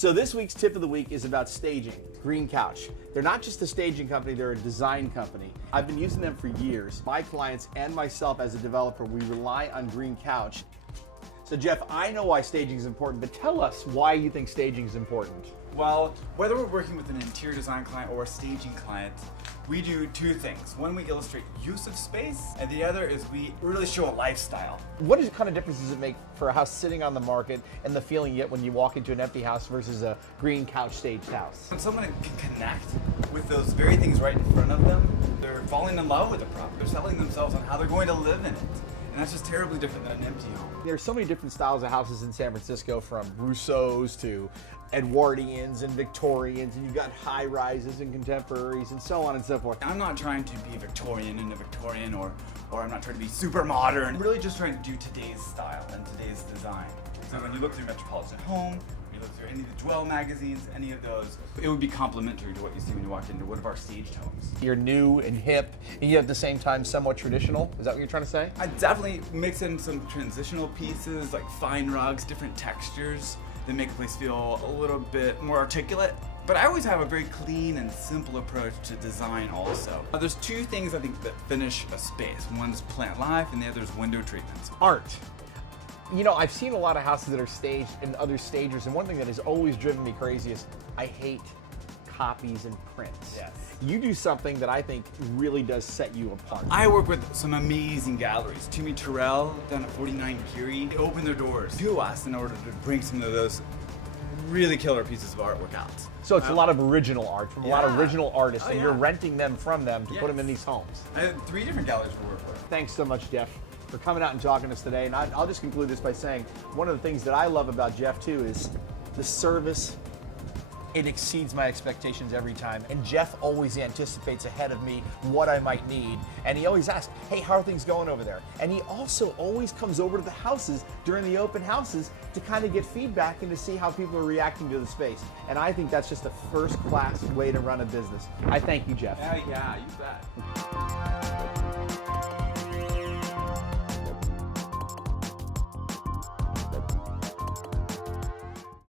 So this week's tip of the week is about staging. Green Couch. They're not just a staging company, they're a design company. I've been using them for years. My clients and myself as a developer, we rely on Green Couch. So Jeff, I know why staging is important, but tell us why you think staging is important. Well, whether we're working with an interior design client or a staging client, we do two things. One, we illustrate use of space, and the other is we really show a lifestyle. What kind of difference does it make for a house sitting on the market and the feeling you get when you walk into an empty house versus a Green Couch staged house? When someone can connect with those very things right in front of them, they're falling in love with the property. They're selling themselves on how they're going to live in it. And that's just terribly different than an empty home. There's so many different styles of houses in San Francisco, from Rousseau's to Edwardians and Victorians, and you've got high rises and contemporaries and so on and so forth. I'm not trying to be Victorian and a Victorian, or I'm not trying to be super modern. I'm really just trying to do today's style and today's design. So when you look through Metropolitan Home, when you look through any of the Dwell magazines, any of those, it would be complementary to what you see when you walk into one of our staged homes. You're new and hip, and yet at the same time somewhat traditional. Is that what you're trying to say? I definitely mix in some transitional pieces, like fine rugs, different textures that make a place feel a little bit more articulate. But I always have a very clean and simple approach to design also. There's two things I think that finish a space. One's plant life and the other is window treatments. Art. You know, I've seen a lot of houses that are staged and other stagers, and one thing that has always driven me crazy is I hate copies and prints. Yes. You do something that I think really does set you apart. I work with some amazing galleries. Toomey Terrell down at 49 Curie. They open their doors to us in order to bring some of those really killer pieces of artwork out. So it's a lot of original art from a lot of original artists, and you're yeah. renting them from them to put them in these homes. I have 3 different galleries we work with. Thanks so much, Jeff, for coming out and talking to us today. And I'll just conclude this by saying one of the things that I love about Jeff too is the service. It exceeds my expectations every time, and Jeff always anticipates ahead of me what I might need, and he always asks, hey, how are things going over there? And he also always comes over to the houses during the open houses to kind of get feedback and to see how people are reacting to the space. And I think that's just a first-class way to run a business. I thank you, Jeff. Yeah, you bet.